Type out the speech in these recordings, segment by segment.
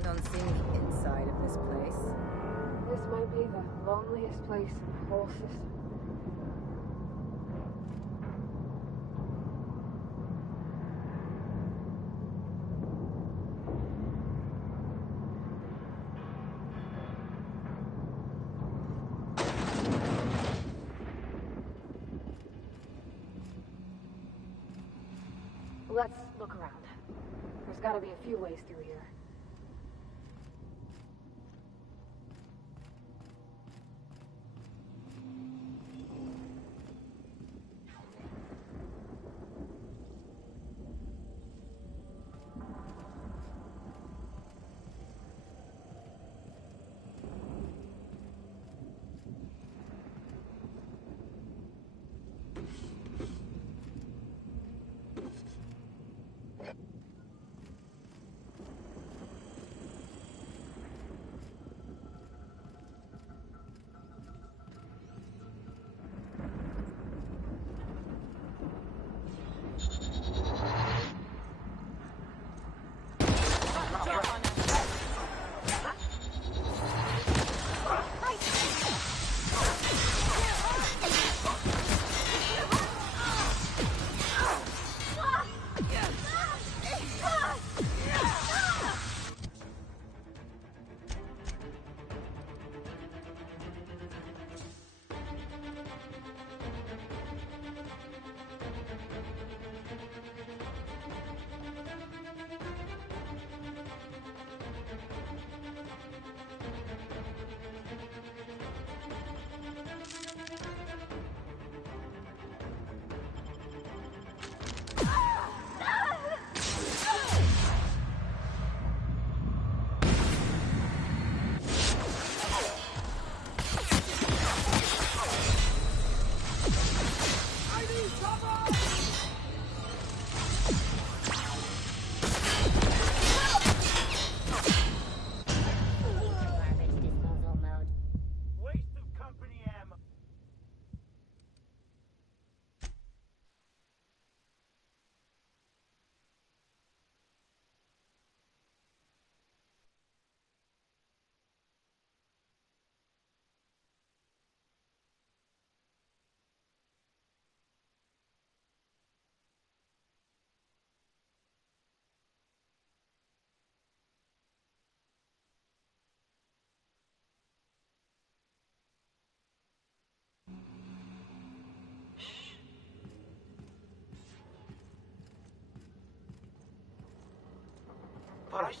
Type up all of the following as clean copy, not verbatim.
planned on seeing the inside of this place? This might be the loneliest place in the whole system. Let's look around. There's gotta be a few ways through here.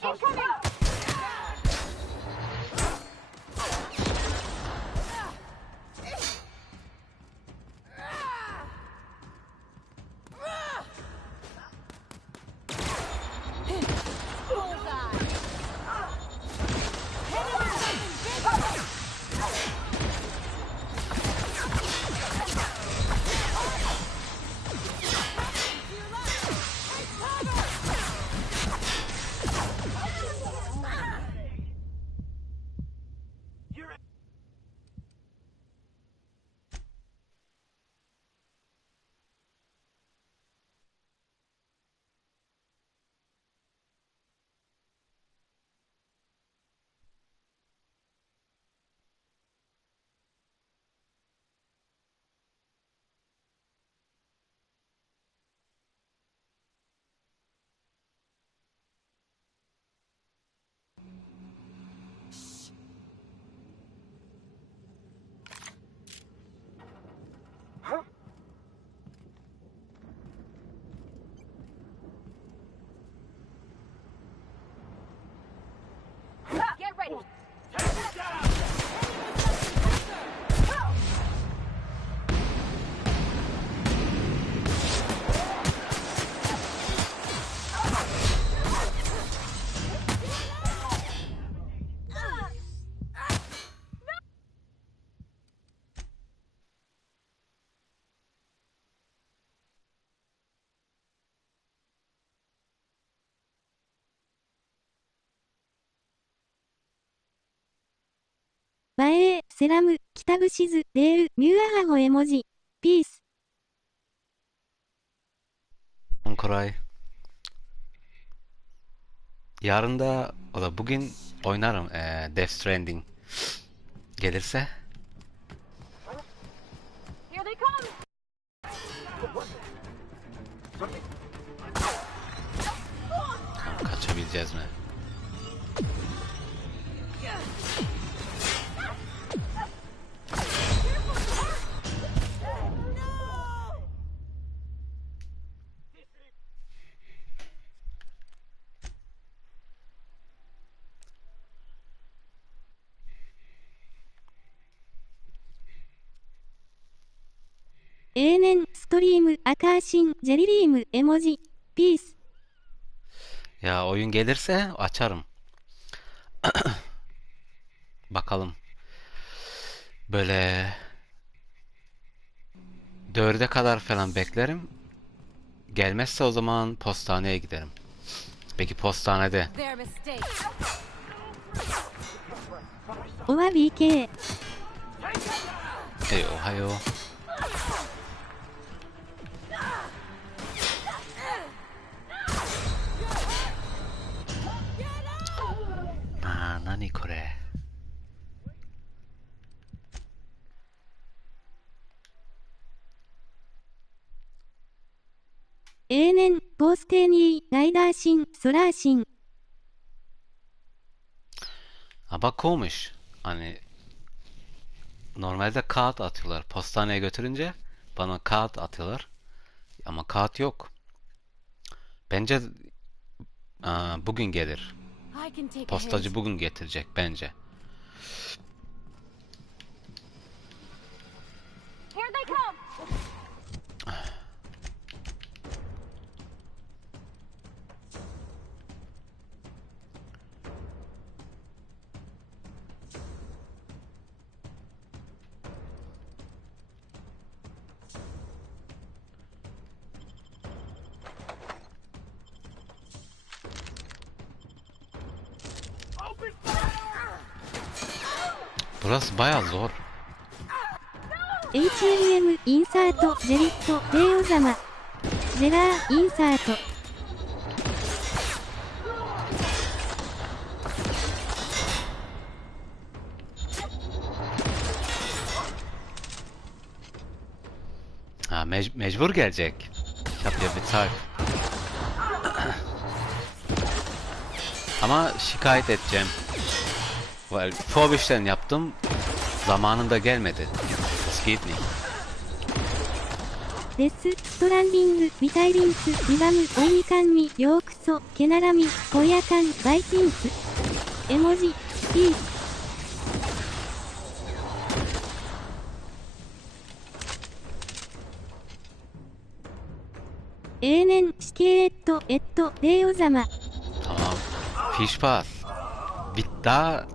Incoming! Get ready! Take it down!バエー、セラム、キタブシズ、レール、ミューアハゴ絵文字、ピース。On cry. Yarın da o da bugün oynarım Death Stranding gelirse. Here they come! Kaçabileceğiz mi?ストリーム、アカーシン、ジェリリーム、絵文字、ピース。 Ya oyun gelirse açarım. Bakalım. Böyle 4'e kadar falan beklerim. Gelmezse o zaman postaneye giderim. Peki postanede Their mistake. おは BK。 おはよう。何これ。ポーステーニー、ライダーシン、ソラーシン。 Ama komisch. Hani normalde kağıt atıyorlar. Postaneye götürünce bana kağıt atıyorlar. Ama kağıt yok. Bence bugün gelir. I can take a Postacı hit. bugün getirecek bence. Here they come! Burası bayağı zor. HLM インサート、ジェリット、レイオザマ。ジェラー、インサート。 Mecbur gelecek. Ich hab ja bezahlt. Ama şikayet edeceğim. Vorbestellung yaptım. Zamanında gelmedi. Das geht nicht. デス、ストランディング、ビタイリンス、リバム、オイニカンミ、ヨークソ、ケナラミ、コヤカン、バイティンス。絵文字、ピース。 死刑レイオザマ。 Tamam. Viel Spaß. Daha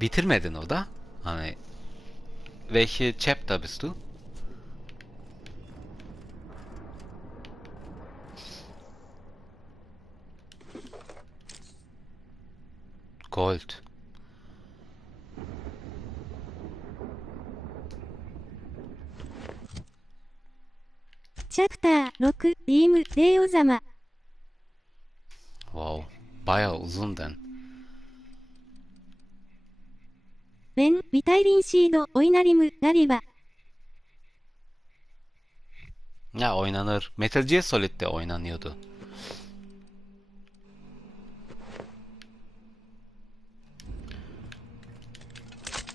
bitirmedin o da. Hani welche Chapter bist du? Gold. Chapter 6、リーム、レイオザマ。 Wow. Bayağı uzundan. ベン、ビタイリンシード、オイナリム、ラリバ。 Ya oynanır. Metal Gear Solid'de oynanıyordu.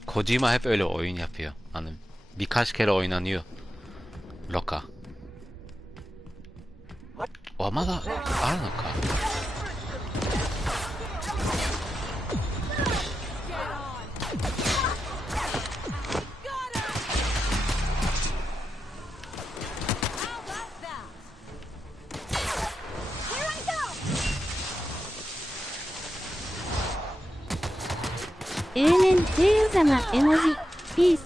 Kojima hep öyle oyun yapıyor. Hani birkaç kere oynanıyor. Loka. Ama da Arnoka.レイオザマ、絵文字、ピース。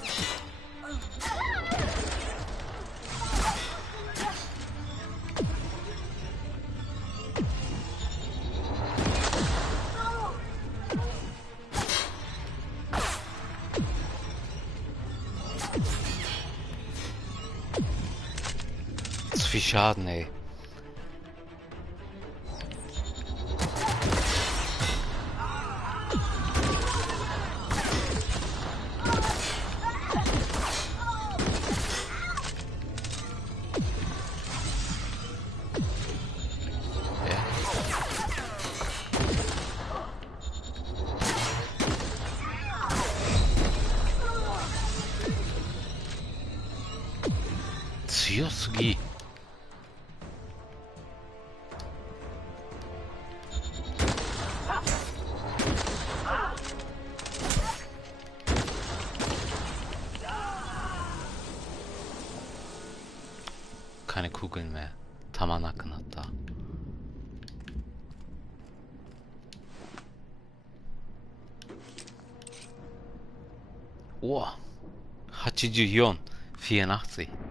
Zu viel Schaden, ey. 強すぎ。keine Kugeln mehr. 弾なくなった。おわ、84、84。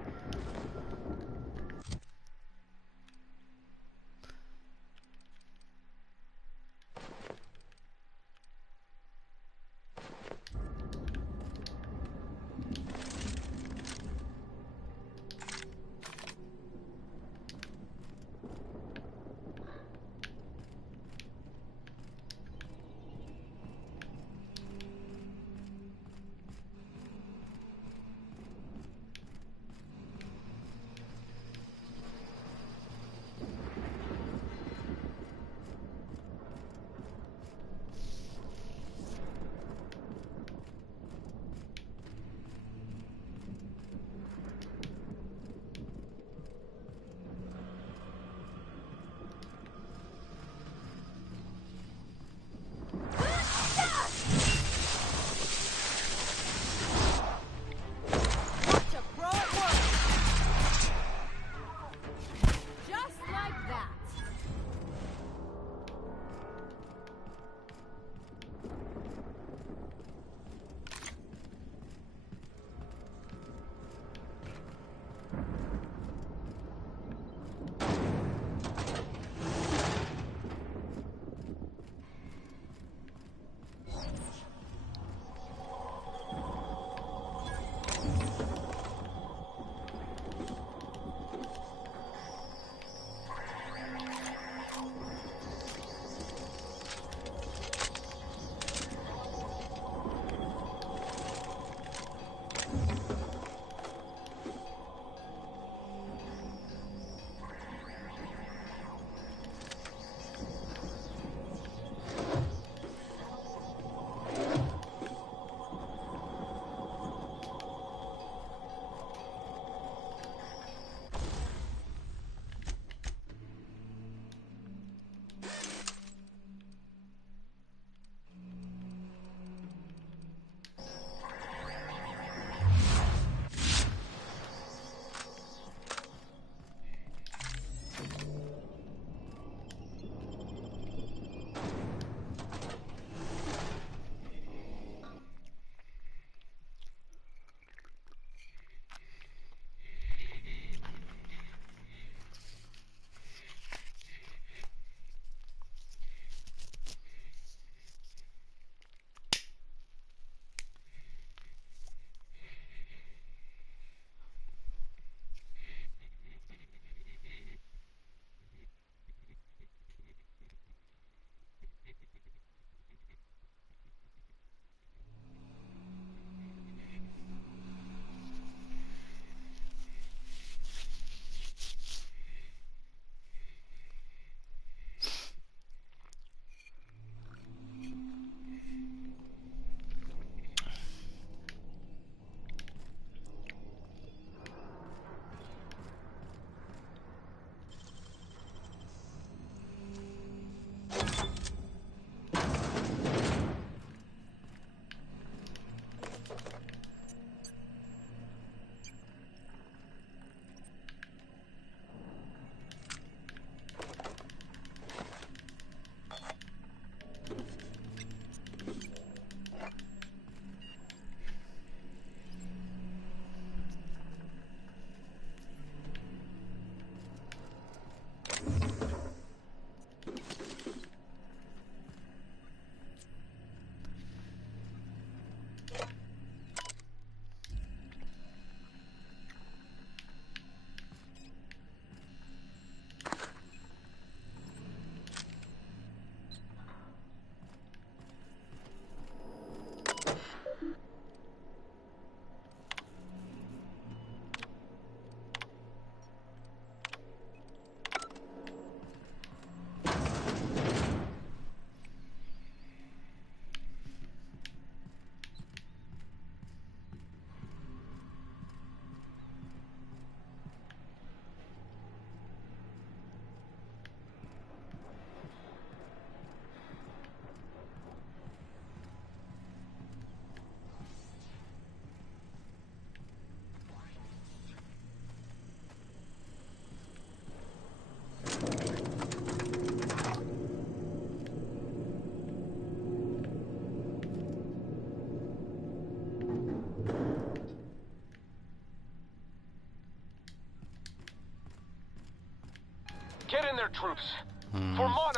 Get in there, troops.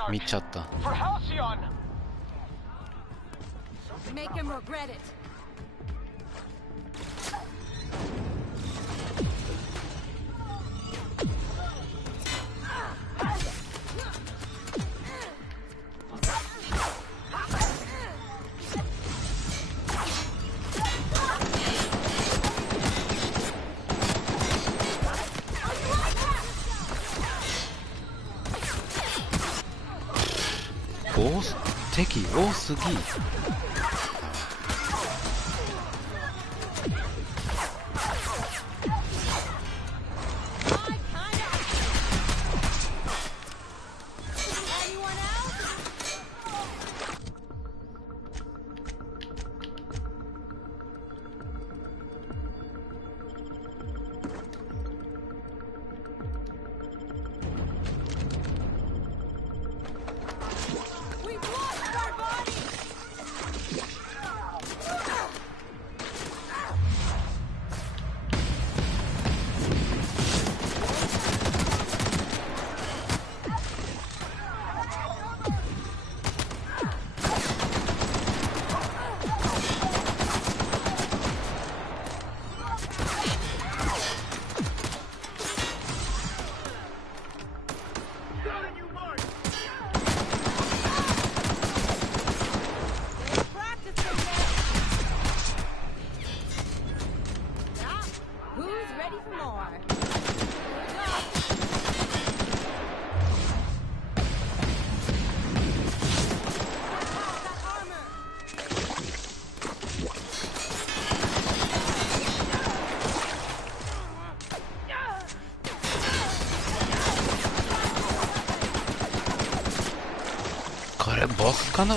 見ちゃった。 For Halcyon. Make him regret it. 敵多すぎ。これボスかな。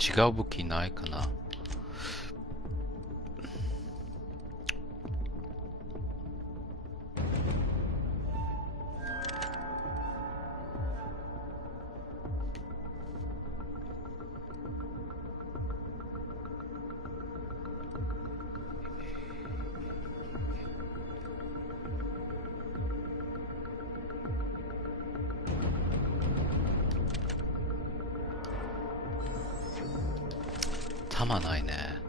違う武器ないかな。弾ないね。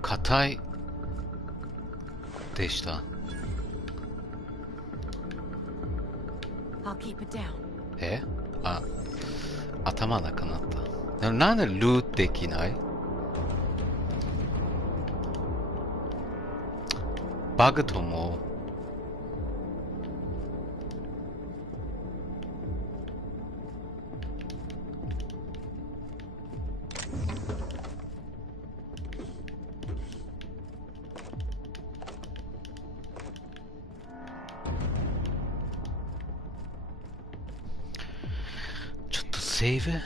硬いでした。I'll keep it down. え？あ、頭なくなった。でもなんでルーできない？バグともちょっとセーブ。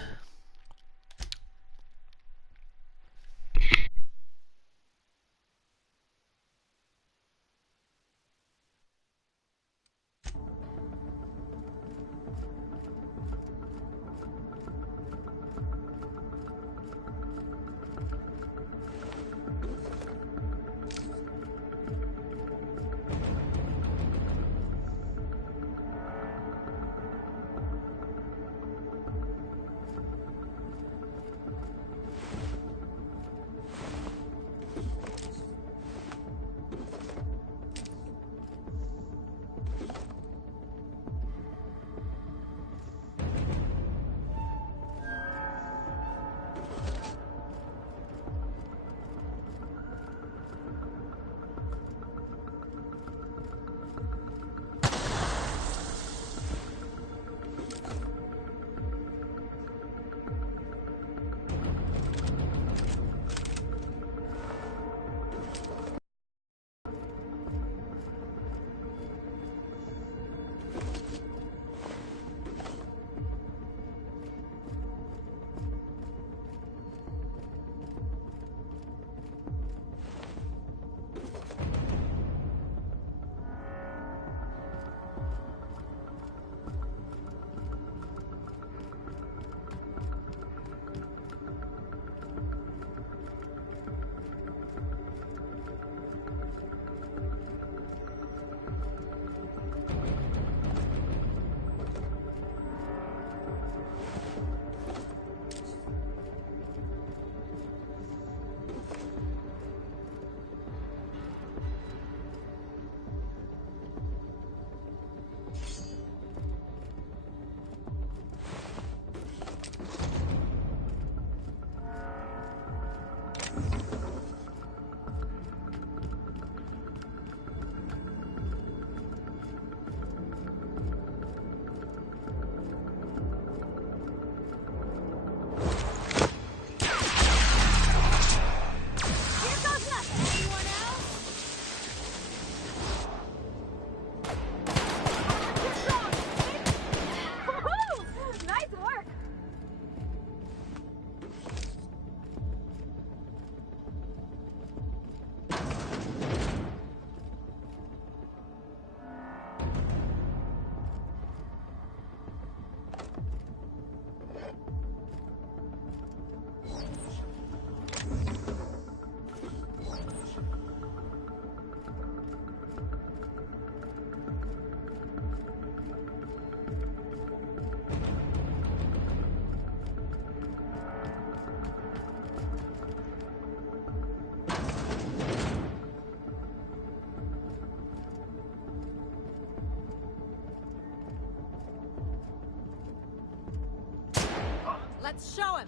Let's show him.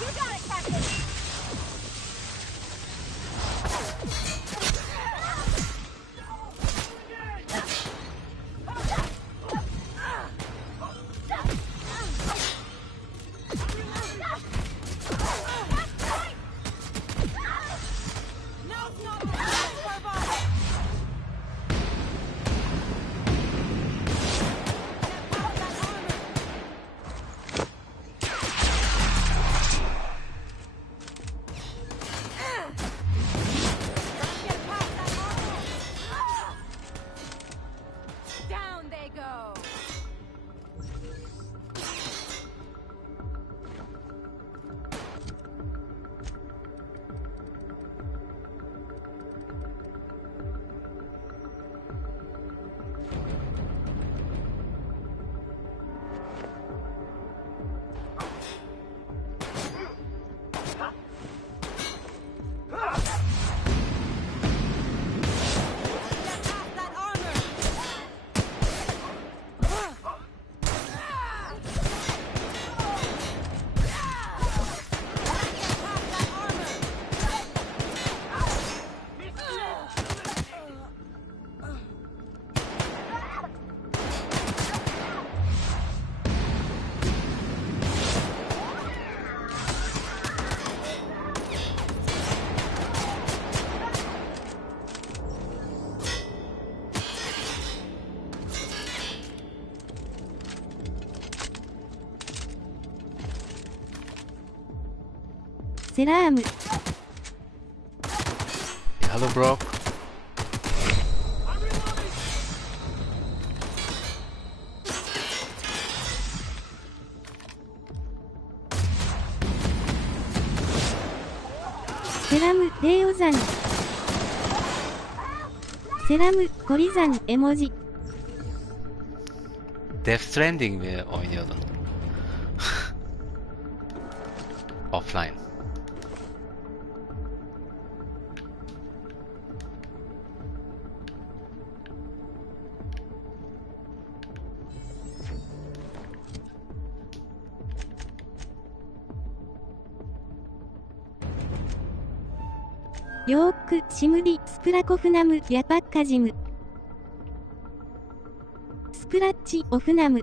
You got it, Captain. Down they go. Selam. Hello bro. Selam, Leozan. Selam, Korizan emoji. Death Stranding mi oynuyordun? Offline. Yok, şimdi Sprakofnam yapakajim. Scratch ofnam.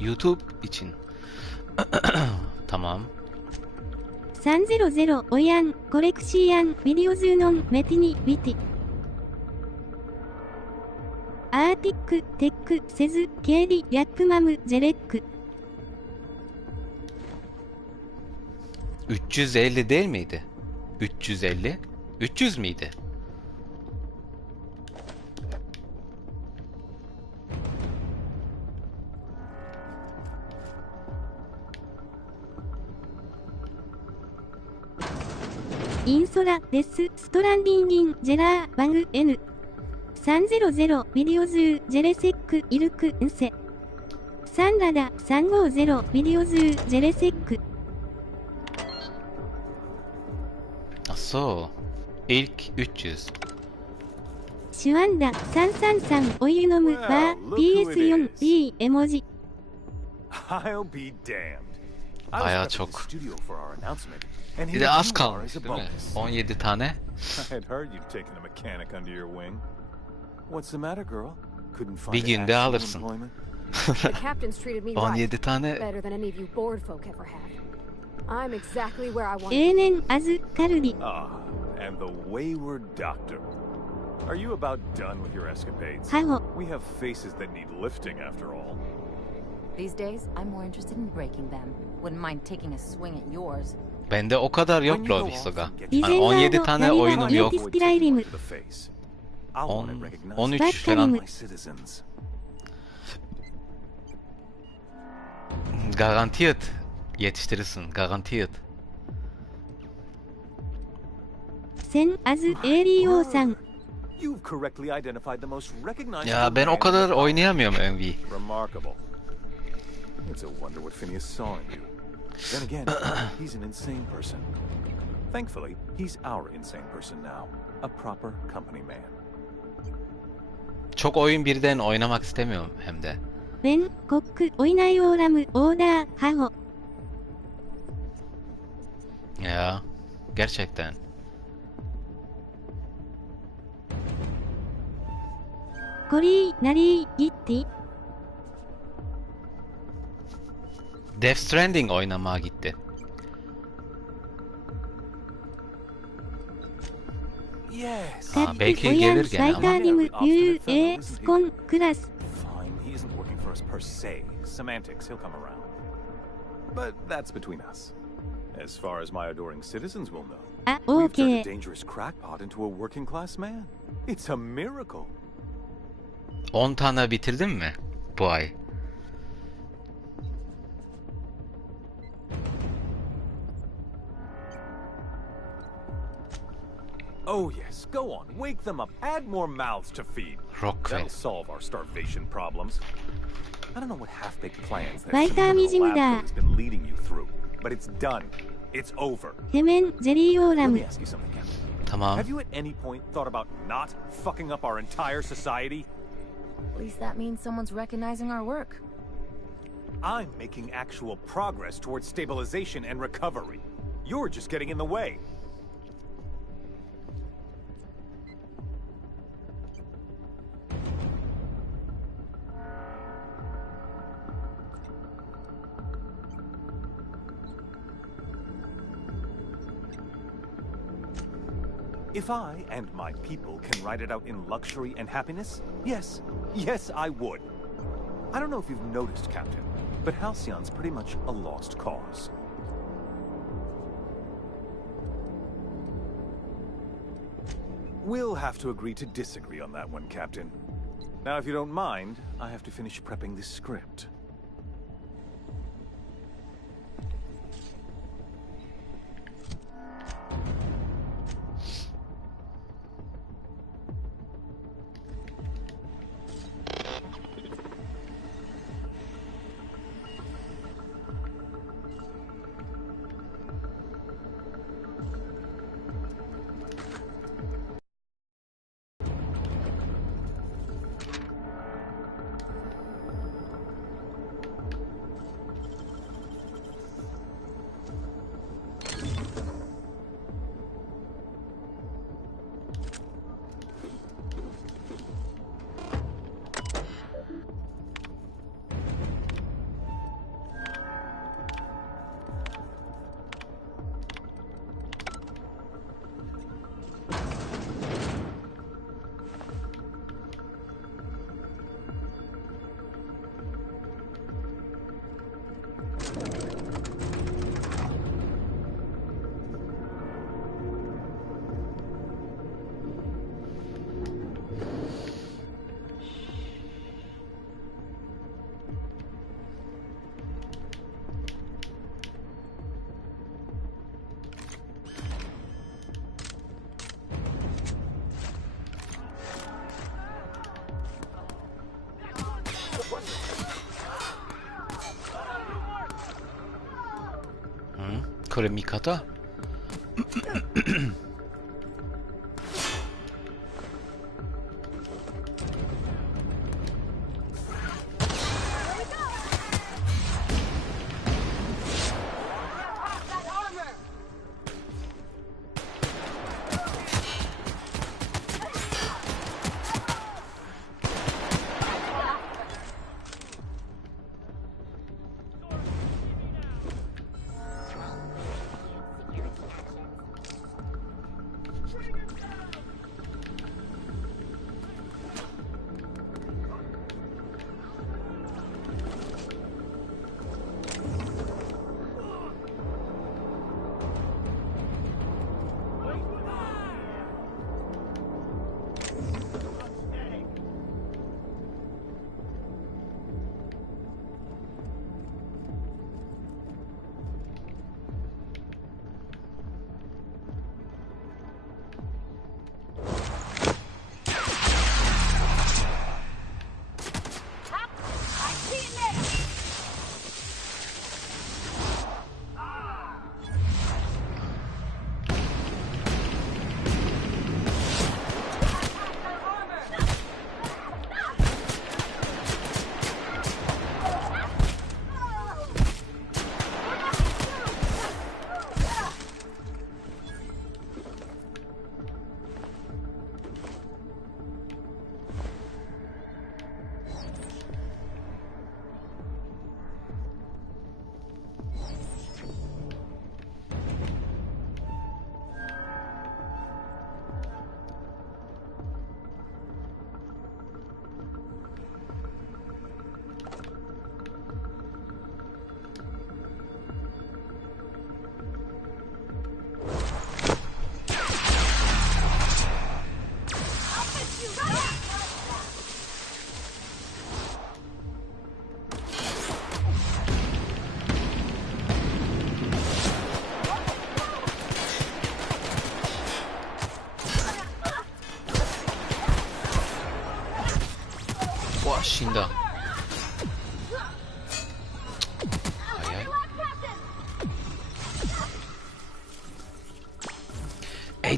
YouTube için. Tamam. 300 oyan, koleksiyan, videozunon metini biti. Artik, tek, sez, kedi, yapmam, zelek. 350 değil miydi? 350. 300 miydi? Insora des, Strandingin, Jera, Bang, N. 300, videozu, Jeresek, Ilk, Nse. Sanrada, 350, videozu, Jeresek. Nasıl? İlk 300. Şu anda, 333 oyunumu var, PS4, B emoji. I'll be damned. Bayağı çok. Bir de az kalmış değil mi? 17 tane. I had heard you'd taken a mechanic under your wing. What's the matter, girl? Couldn't find Bir günde actual alırsın. employment? The captain's treated me right. 17 tane. Better than any of you bored folk ever have. I'm exactly where I want to be. Enen azı karudi. Ah, and the wayward doctor. Are you about done with your escapades? Haho. We have faces that need lifting after all. These days, I'm more interested in breaking them. Wouldn't mind taking a swing at yours. Bende o kadar yok When you go Lovis off Aga. and get Hani 17 tane Nariva, oyunum Nariva, yok. Yetis Pirayrim. the face. I want to recognize 13 falan. my citizens. Garantiyet yetiştirirsin. Garantiyet. Sen azı eriyorsan. You've correctly identified the most recognizable Ya ben o man kadar in the oynayamıyorum MV. Remarkable. It's a wonder what Phineas saw in you. Then again, he's an insane person. Thankfully, he's our insane person now. A proper company man. Çok oyun birden oynamak istemiyorum hem de. Ben, Kok, oynayıyorum, orada, haho. Ya, gerçekten. Kori, nari, gitti. Death Stranding oynamaya gitti. Yes. Belki Oyan, gelir gene ama. Baytanim, skon, klas. Fine, he isn't working for us per se. Semantics, he'll come around. But that's between us. As far as my adoring citizens will know. We've turned a dangerous crackpot into a working class man. It's a miracle. 10 tane bitirdin mi bu ay? Oh yes, go on, wake them up, add more mouths to feed. That'll solve our starvation problems. I don't know what half-baked plans that has been leading you through, but it's done. It's over. Let me ask you something, Captain. Tamam. Have you at any point thought about not fucking up our entire society? At least that means someone's recognizing our work. I'm making actual progress towards stabilization and recovery. You're just getting in the way. If I and my people can ride it out in luxury and happiness, yes, I would. I don't know if you've noticed, Captain, but Halcyon's pretty much a lost cause. We'll have to agree to disagree on that one, Captain. Now, if you don't mind, I have to finish prepping this script. Kore Mikata?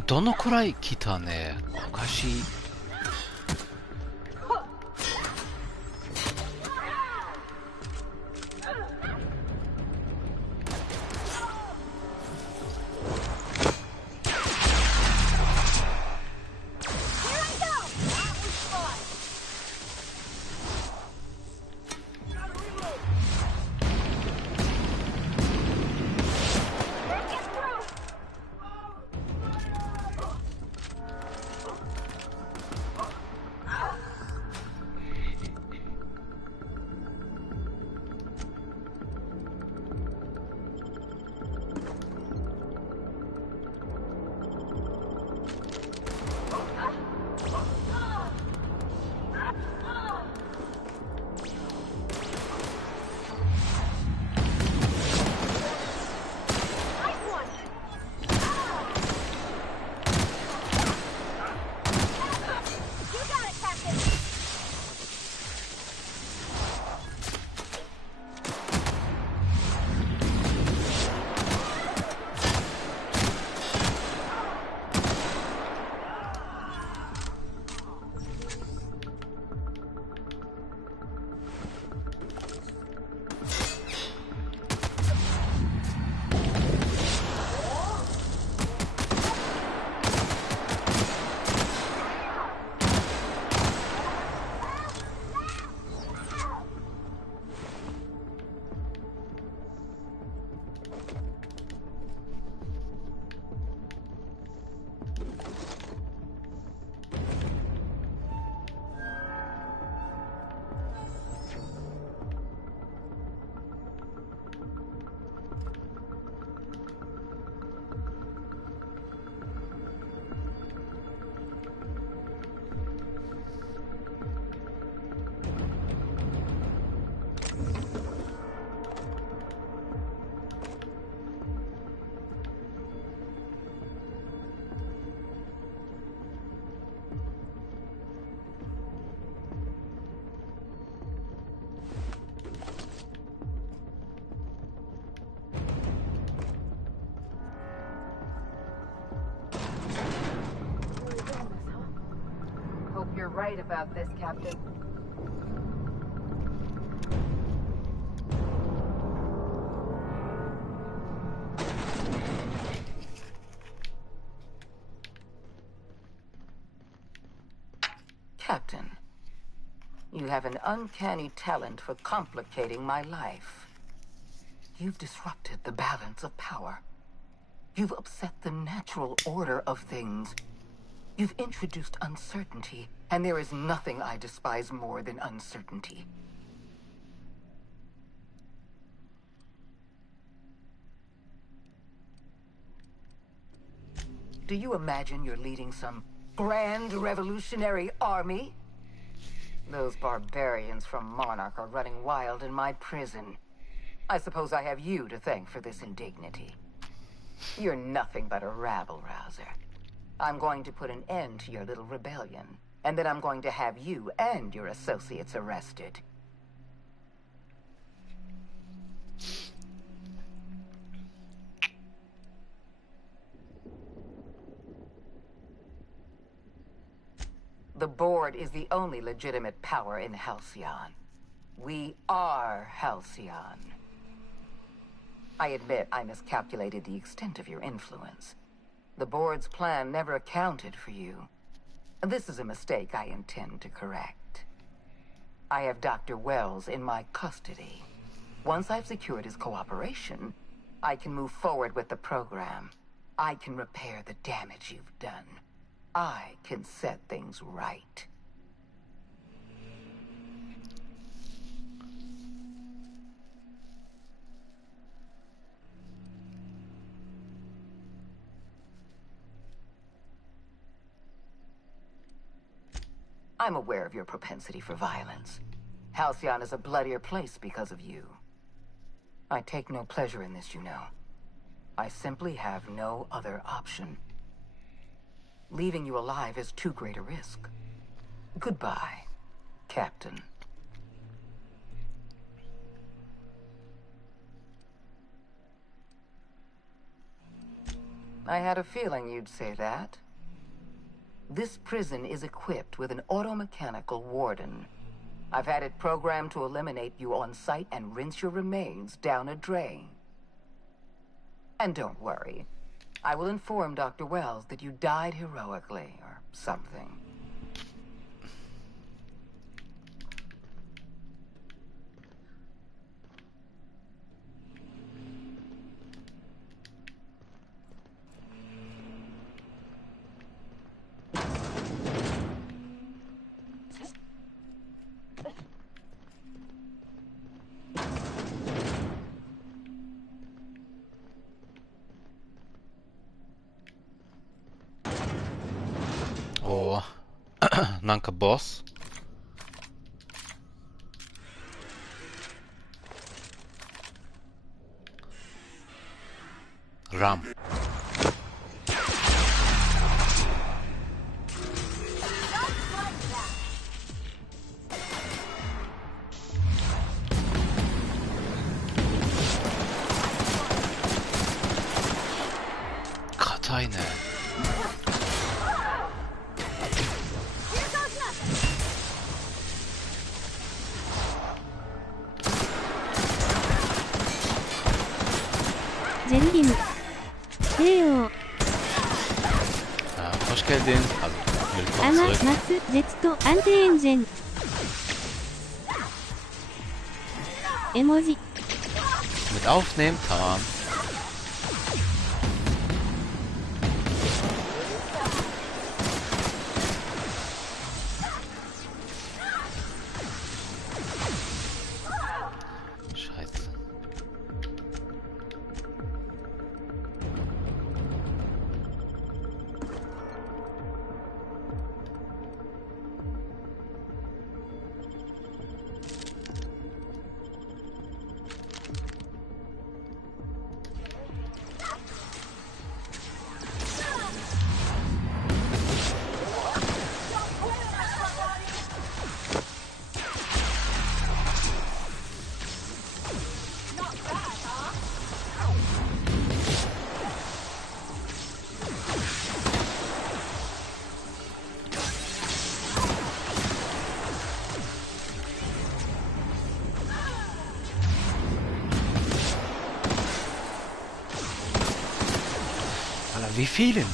どのくらい来たね。おかしい。You're right about this, Captain. Captain, you have an uncanny talent for complicating my life. You've disrupted the balance of power. You've upset the natural order of things. You've introduced uncertainty, and there is nothing I despise more than uncertainty. Do you imagine you're leading some grand revolutionary army? Those barbarians from Monarch are running wild in my prison. I suppose I have you to thank for this indignity. You're nothing but a rabble-rouser. I'm going to put an end to your little rebellion, and then I'm going to have you and your associates arrested. The board is the only legitimate power in Halcyon. We are Halcyon. I admit I miscalculated the extent of your influence. The board's plan never accounted for you. This is a mistake I intend to correct. I have Dr. Wells in my custody. Once I've secured his cooperation, I can move forward with the program. I can repair the damage you've done. I can set things right. I'm aware of your propensity for violence. Halcyon is a bloodier place because of you. I take no pleasure in this, you know. I simply have no other option. Leaving you alive is too great a risk. Goodbye, Captain. I had a feeling you'd say that. This prison is equipped with an auto-mechanical warden. I've had it programmed to eliminate you on sight and rinse your remains down a drain. And don't worry. I will inform Dr. Wells that you died heroically, or something. Oh, なんかボスラム硬いね。ジェルリム帝王 Hoş geldin. アママスジェツとアンテエンジェン絵文字 Mit aufnehmen, tamam. Scheiße. Wie viele denn?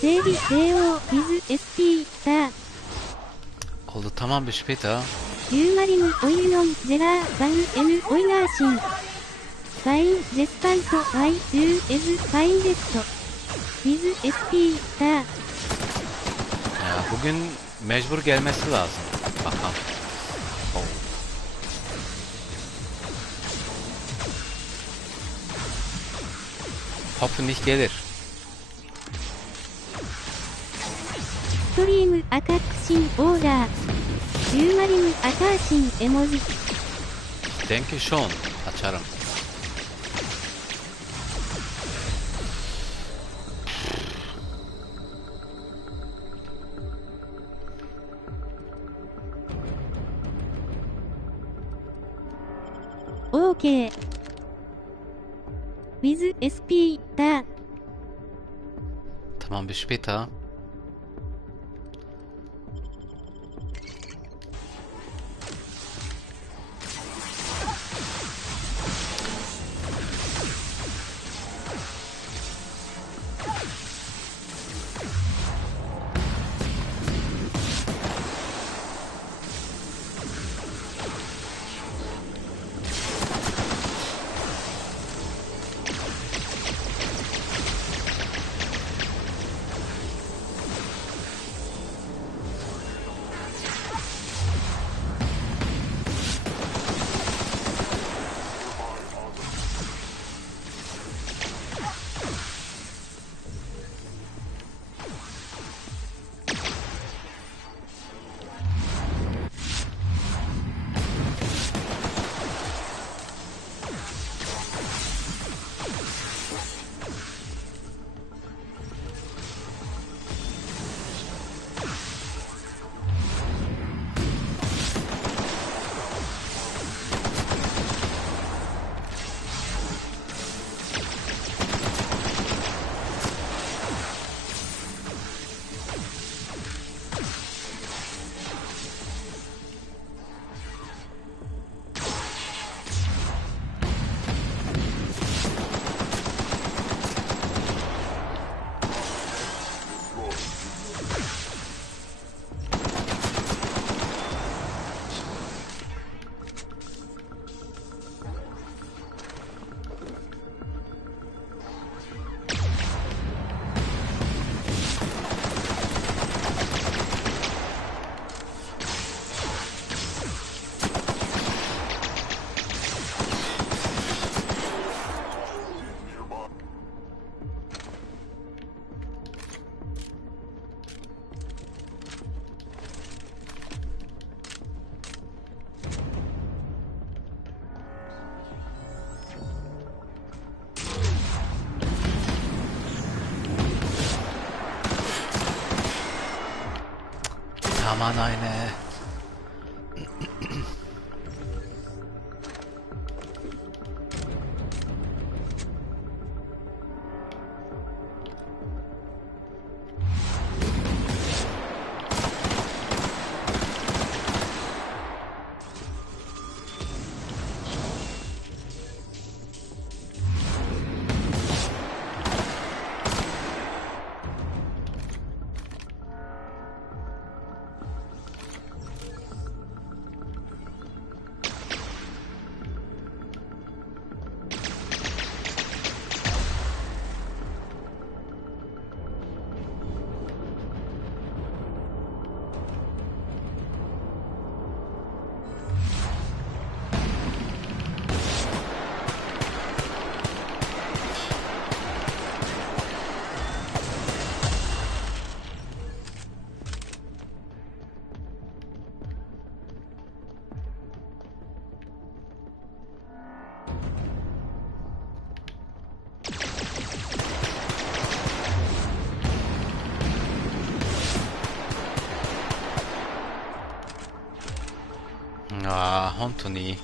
Baby AO with SP Star Oldu tamam bis später. Lumarim Oilion Zera Van M Oilersin Fine Zespanto I U S Fine Zest with SP Star Ya bugün mecbur gelmesi lazım. Bakalım. Oh. Hoffentlich gelir. Stream Attack Sin Order Lumarim Attacking 絵文字 denke schon. Açarım. OK. With SP da. Tamam, bis später.たまないね。ああ、本当に。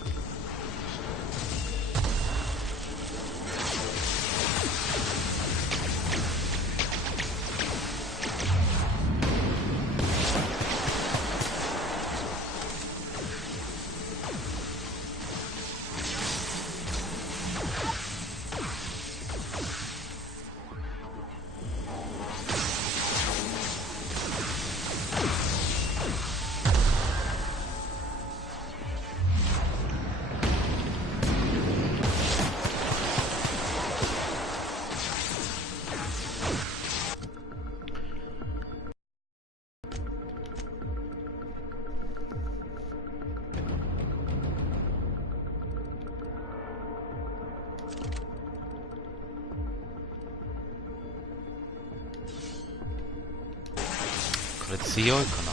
これ強いかな。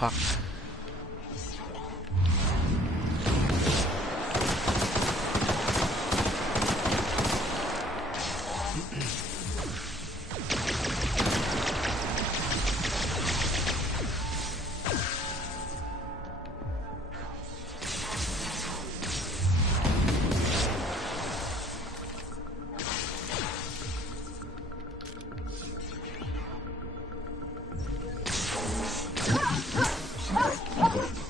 fuck? Ah,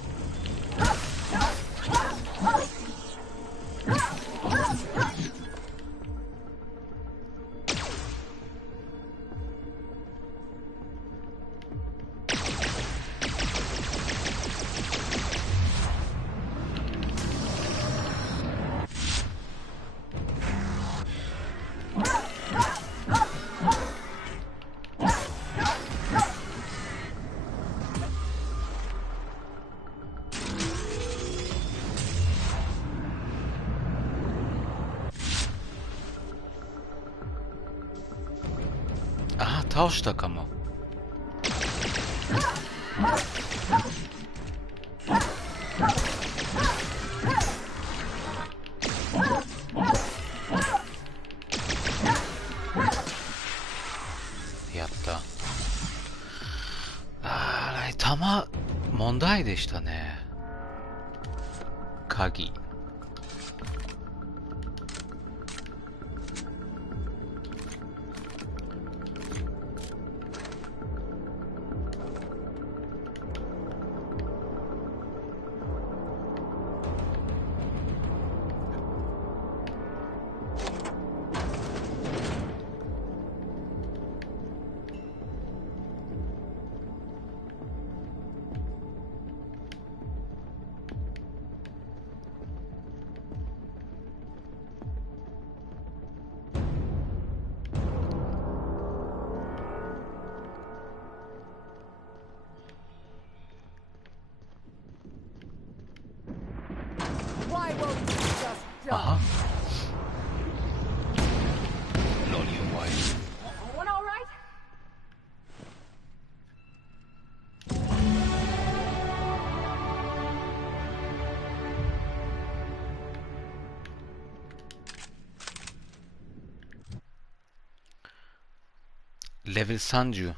倒したかも。やった。あれ、弾、問題でしたね。鍵。Aha. Lolly white. Everyone all right? Level 30.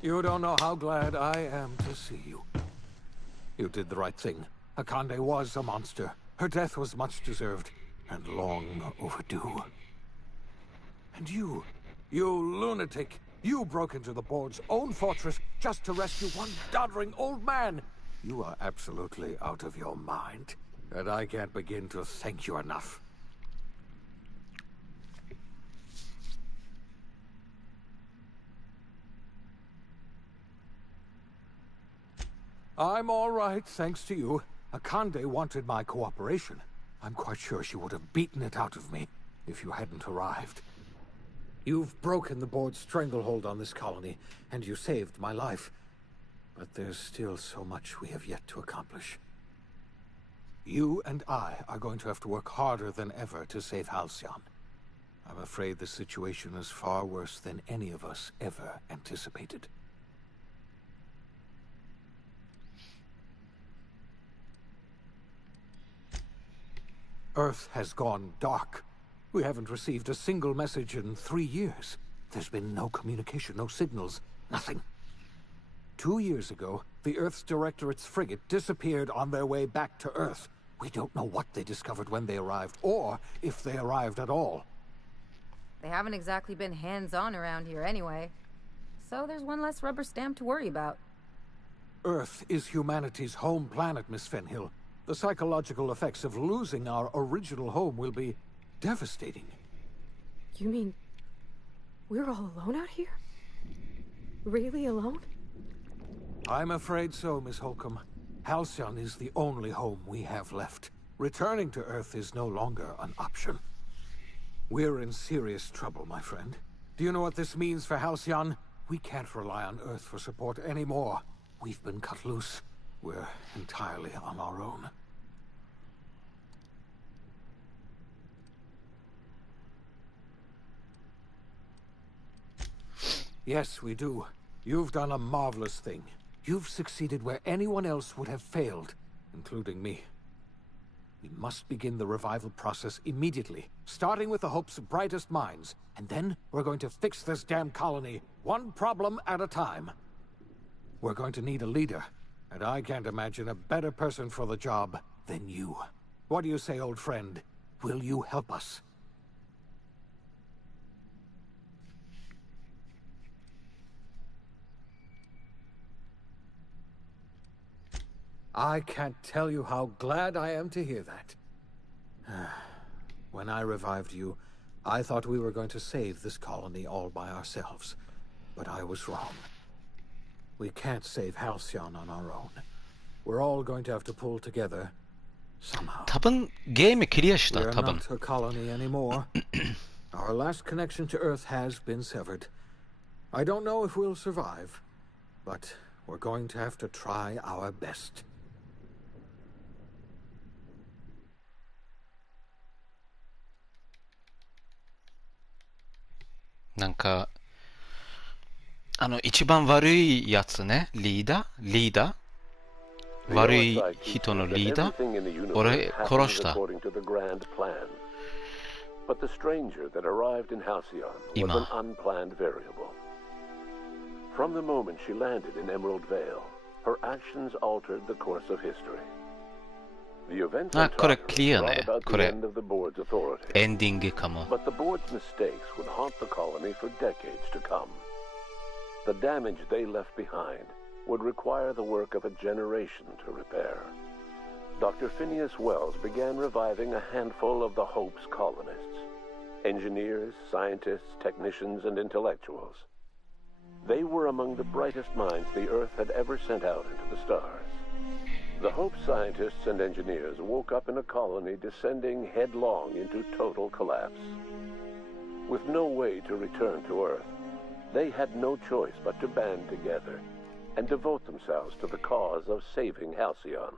You don't know how glad I am to see you. You did the right thing. Akande was a monster. Her death was much deserved, and long overdue. And you lunatic, you broke into the board's own fortress just to rescue one doddering old man. You are absolutely out of your mind, and I can't begin to thank you enough. I'm all right, thanks to you. Akande wanted my cooperation. I'm quite sure she would have beaten it out of me if you hadn't arrived. You've broken the board's stranglehold on this colony, and you saved my life. But there's still so much we have yet to accomplish. You and I are going to have to work harder than ever to save Halcyon. I'm afraid the situation is far worse than any of us ever anticipated. Earth has gone dark. We haven't received a single message in 3 years. There's been no communication, no signals, nothing. 2 years ago, the Earth's Directorate's frigate disappeared on their way back to Earth. We don't know what they discovered when they arrived, or if they arrived at all. They haven't exactly been hands-on around here anyway. So there's one less rubber stamp to worry about. Earth is humanity's home planet, Miss Fenhill. The psychological effects of losing our original home will be devastating. You mean we're all alone out here? Really alone? I'm afraid so, Miss Holcomb. Halcyon is the only home we have left. Returning to Earth is no longer an option. We're in serious trouble, my friend. Do you know what this means for Halcyon? We can't rely on Earth for support anymore. We've been cut loose. We're entirely on our own. Yes, we do. You've done a marvelous thing. You've succeeded where anyone else would have failed, including me. We must begin the revival process immediately, starting with the Hope's brightest minds, and then we're going to fix this damn colony, one problem at a time. We're going to need a leader, and I can't imagine a better person for the job than you. What do you say, old friend? Will you help us? I can't tell you how glad I am to hear that. When I revived you, I thought we were going to save this colony all by ourselves. But I was wrong. We can't save Halcyon on our own. We're all going to have to pull together somehow. 탑은 게임이 클리어시다. We're 탑은. not a colony anymore. Our last connection to Earth has been severed. I don't know if we'll survive, but we're going to have to try our best. なんか一番悪いやつね、リーダー悪い人のリーダー俺殺した。But the stranger that arrived in Halcyon was an unplanned variable. From the moment she landed in Emerald Vale, her actions altered the course of history. The events on Tartarus brought about the end of the board's authority. エンディングかも。 But the board's mistakes would haunt the colony for decades to come. The damage they left behind would require the work of a generation to repair. Dr. Phineas Wells began reviving a handful of the Hope's colonists. Engineers, scientists, technicians, and intellectuals. They were among the brightest minds the Earth had ever sent out into the stars. The Hope scientists and engineers woke up in a colony descending headlong into total collapse. With no way to return to Earth, they had no choice but to band together and devote themselves to the cause of saving Halcyon.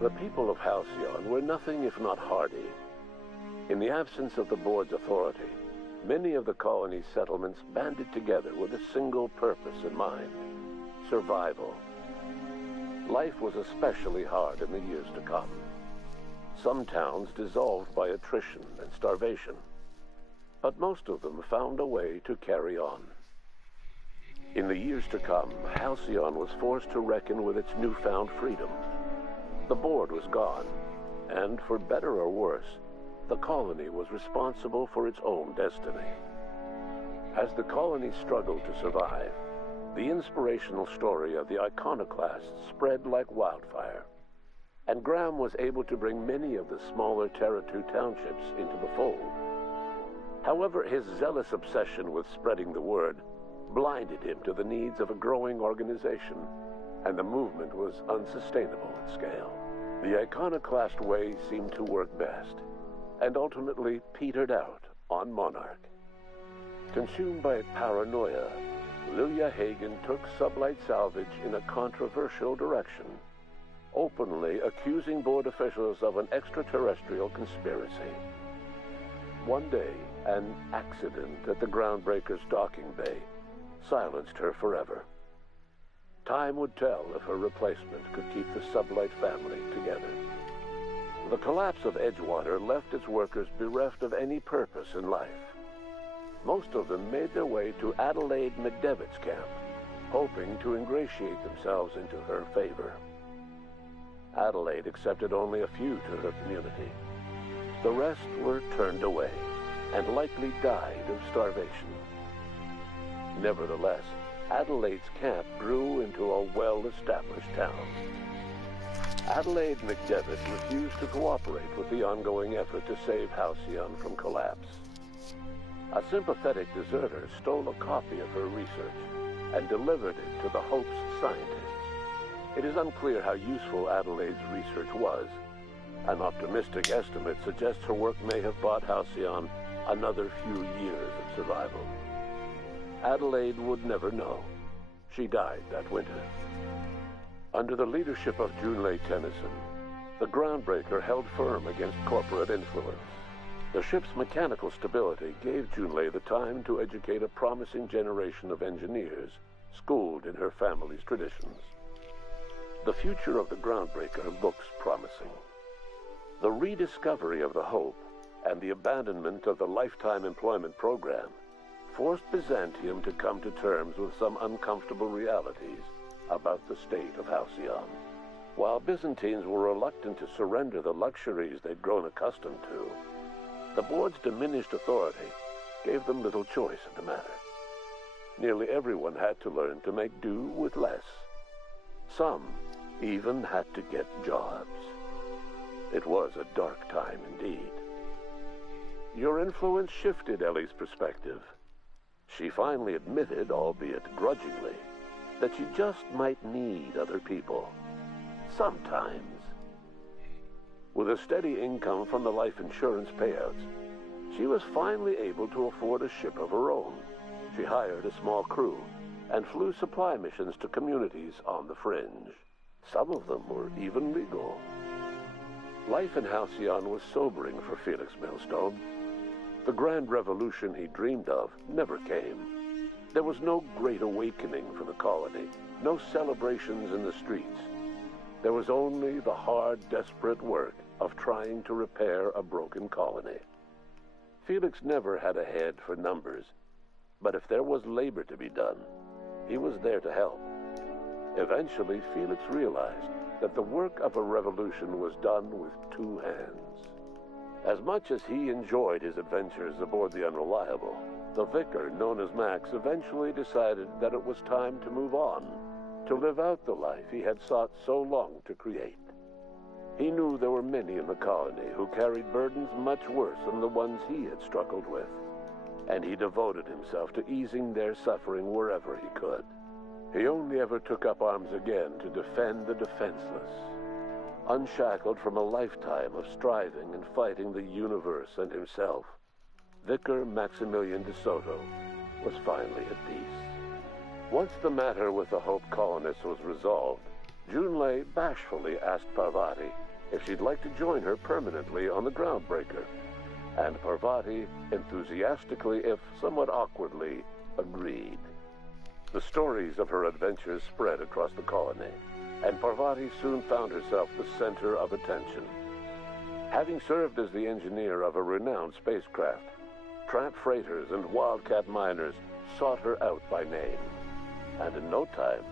The people of Halcyon were nothing if not hardy. In the absence of the board's authority, many of the colony's settlements banded together with a single purpose in mind: survival. Life was especially hard in the years to come. Some towns dissolved by attrition and starvation, but most of them found a way to carry on. In the years to come, Halcyon was forced to reckon with its newfound freedom. The board was gone, and for better or worse, the colony was responsible for its own destiny. As the colony struggled to survive, the inspirational story of the iconoclasts spread like wildfire, and Graham was able to bring many of the smaller Terra 2 townships into the fold. However, his zealous obsession with spreading the word blinded him to the needs of a growing organization, and the movement was unsustainable at scale. The iconoclast way seemed to work best, and ultimately petered out on Monarch. Consumed by paranoia, Lilia Hagen took sublight salvage in a controversial direction, openly accusing board officials of an extraterrestrial conspiracy. One day, an accident at the Groundbreaker's docking bay silenced her forever. Time would tell if her replacement could keep the sublight family together. The collapse of Edgewater left its workers bereft of any purpose in life. Most of them made their way to Adelaide McDevitt's camp, hoping to ingratiate themselves into her favor. Adelaide accepted only a few to her community. The rest were turned away and likely died of starvation. Nevertheless, Adelaide's camp grew into a well-established town. Adelaide McDevitt refused to cooperate with the ongoing effort to save Halcyon from collapse. A sympathetic deserter stole a copy of her research and delivered it to the Hope's scientists. It is unclear how useful Adelaide's research was. An optimistic estimate suggests her work may have bought Halcyon another few years of survival. Adelaide would never know. She died that winter. Under the leadership of Junlei Tennyson, the Groundbreaker held firm against corporate influence. The ship's mechanical stability gave Junlei the time to educate a promising generation of engineers, schooled in her family's traditions. The future of the Groundbreaker looks promising. The rediscovery of the Hope and the abandonment of the lifetime employment program forced Byzantium to come to terms with some uncomfortable realities about the state of Halcyon. While Byzantines were reluctant to surrender the luxuries they'd grown accustomed to, the board's diminished authority gave them little choice in the matter. Nearly everyone had to learn to make do with less. Some even had to get jobs. It was a dark time indeed. Your influence shifted Ellie's perspective. She finally admitted, albeit grudgingly, that she just might need other people. Sometimes. With a steady income from the life insurance payouts, she was finally able to afford a ship of her own. She hired a small crew and flew supply missions to communities on the fringe. Some of them were even legal. Life in Halcyon was sobering for Felix Millstone. The grand revolution he dreamed of never came. There was no great awakening for the colony, no celebrations in the streets. There was only the hard, desperate work of trying to repair a broken colony. Felix never had a head for numbers, but if there was labor to be done, he was there to help. Eventually, Felix realized that the work of a revolution was done with two hands. As much as he enjoyed his adventures aboard the Unreliable, the vicar, known as Max, eventually decided that it was time to move on, to live out the life he had sought so long to create. He knew there were many in the colony who carried burdens much worse than the ones he had struggled with, and he devoted himself to easing their suffering wherever he could. He only ever took up arms again to defend the defenseless. Unshackled from a lifetime of striving and fighting the universe and himself, Vicar Maximilian de Soto was finally at peace. Once the matter with the Hope colonists was resolved, Junlei bashfully asked Parvati if she'd like to join her permanently on the Groundbreaker, and Parvati enthusiastically, if somewhat awkwardly, agreed. The stories of her adventures spread across the colony, and Parvati soon found herself the center of attention. Having served as the engineer of a renowned spacecraft, tramp freighters and wildcat miners sought her out by name, and in no time,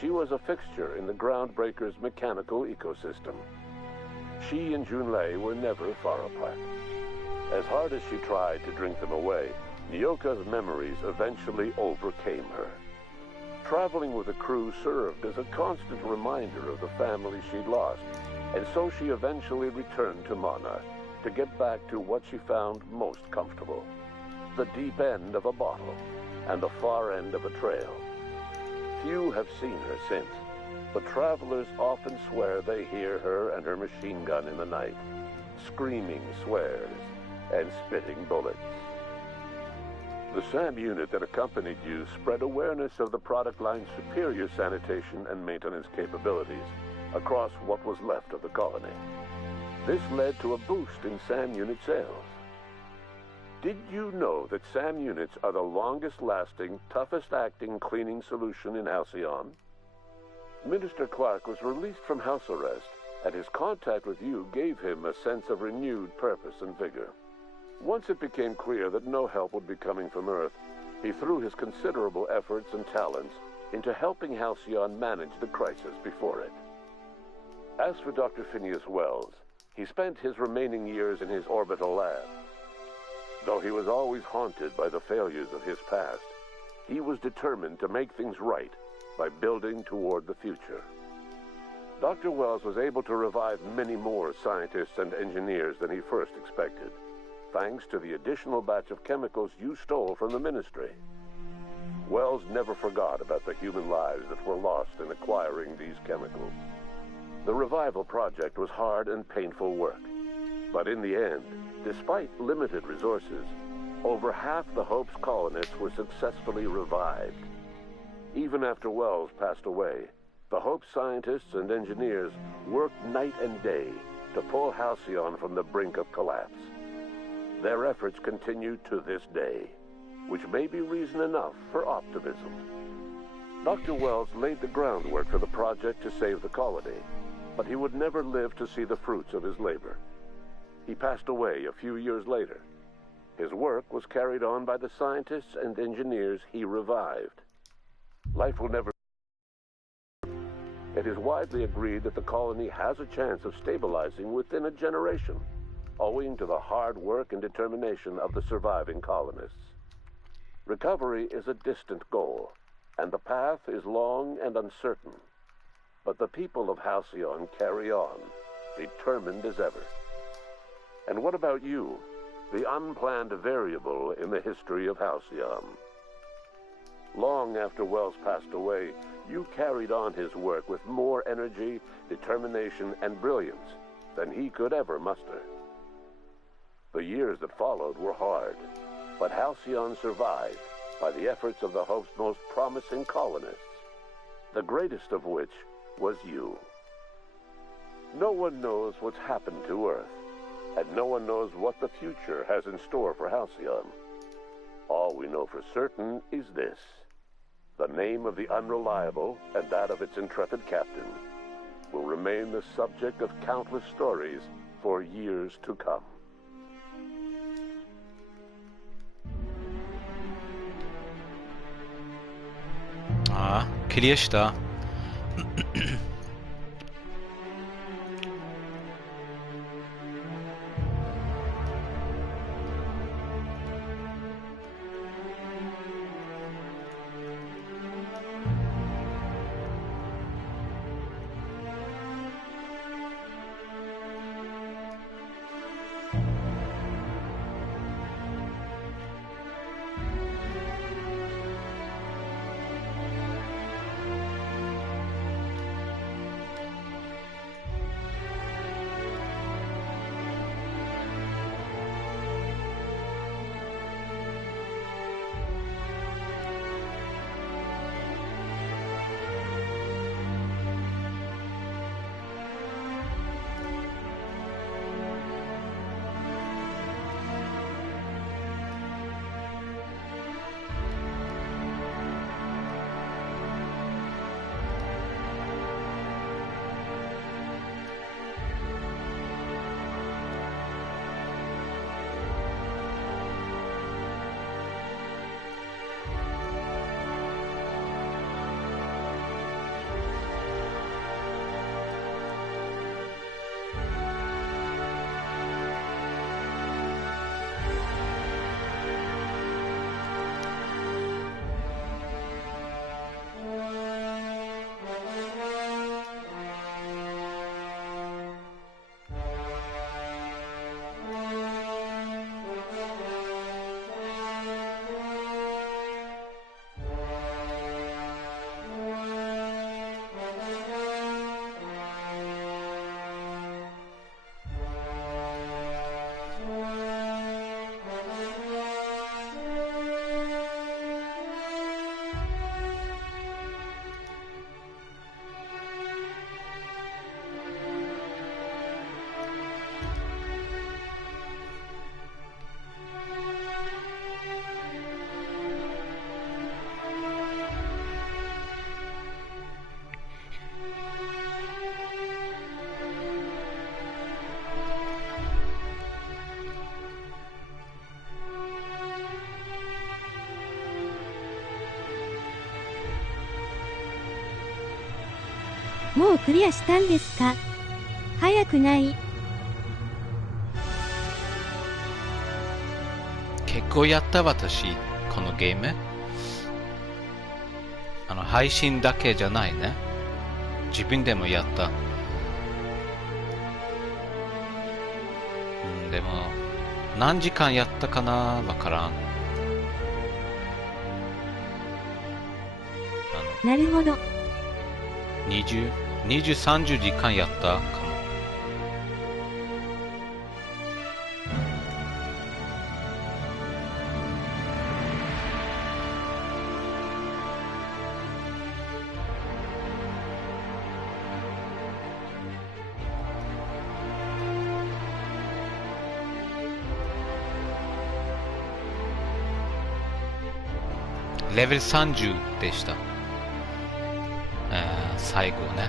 she was a fixture in the Groundbreaker's mechanical ecosystem. She and Junlei were never far apart. As hard as she tried to drink them away, Nyoka's memories eventually overcame her. Traveling with the crew served as a constant reminder of the family she'd lost, and so she eventually returned to Monarch to get back to what she found most comfortable: the deep end of a bottle and the far end of a trail. Few have seen her since, but travelers often swear they hear her and her machine gun in the night, screaming swears and spitting bullets. The SAM unit that accompanied you spread awareness of the product line's superior sanitation and maintenance capabilities across what was left of the colony. This led to a boost in SAM unit sales. Did you know that SAM units are the longest-lasting, toughest-acting cleaning solution in Halcyon? Minister Clark was released from house arrest, and his contact with you gave him a sense of renewed purpose and vigor. Once it became clear that no help would be coming from Earth, he threw his considerable efforts and talents into helping Halcyon manage the crisis before it. As for Dr. Phineas Wells, he spent his remaining years in his orbital lab. Though he was always haunted by the failures of his past, he was determined to make things right by building toward the future. Dr. Wells was able to revive many more scientists and engineers than he first expected, thanks to the additional batch of chemicals you stole from the ministry. Wells never forgot about the human lives that were lost in acquiring these chemicals. The revival project was hard and painful work, but in the end, despite limited resources, over half the Hope's colonists were successfully revived. Even after Wells passed away, the Hope scientists and engineers worked night and day to pull Halcyon from the brink of collapse. Their efforts continue to this day, which may be reason enough for optimism. Dr. Wells laid the groundwork for the project to save the colony, but he would never live to see the fruits of his labor. He passed away a few years later. His work was carried on by the scientists and engineers he revived. Life will never... It is widely agreed that the colony has a chance of stabilizing within a generation, owing to the hard work and determination of the surviving colonists. Recovery is a distant goal, and the path is long and uncertain. But the people of Halcyon carry on, determined as ever. And what about you, the unplanned variable in the history of Halcyon? Long after Wells passed away, you carried on his work with more energy, determination, and brilliance than he could ever muster. The years that followed were hard, but Halcyon survived by the efforts of the Hope's most promising colonists, the greatest of which was you. No one knows what's happened to Earth, and no one knows what the future has in store for Halcyon. All we know for certain is this: the name of the Unreliable and that of its intrepid captain will remain the subject of countless stories for years to come. Clearしたもうクリアしたんですか？早くない？結構やった私、このゲーム。配信だけじゃないね。自分でもやった。でも、何時間やったかなわからん。なるほど。20、30時間やったかも。レベル30でした。最後ね。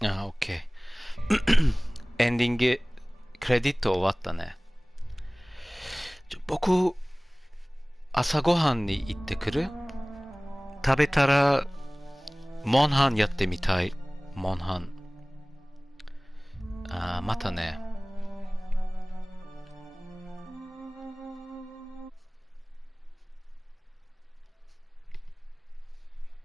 あ、OK。エンディング、クレジット終わったね。僕、朝ごはんに行ってくる？食べたら、モンハンやってみたい。モンハン。またね。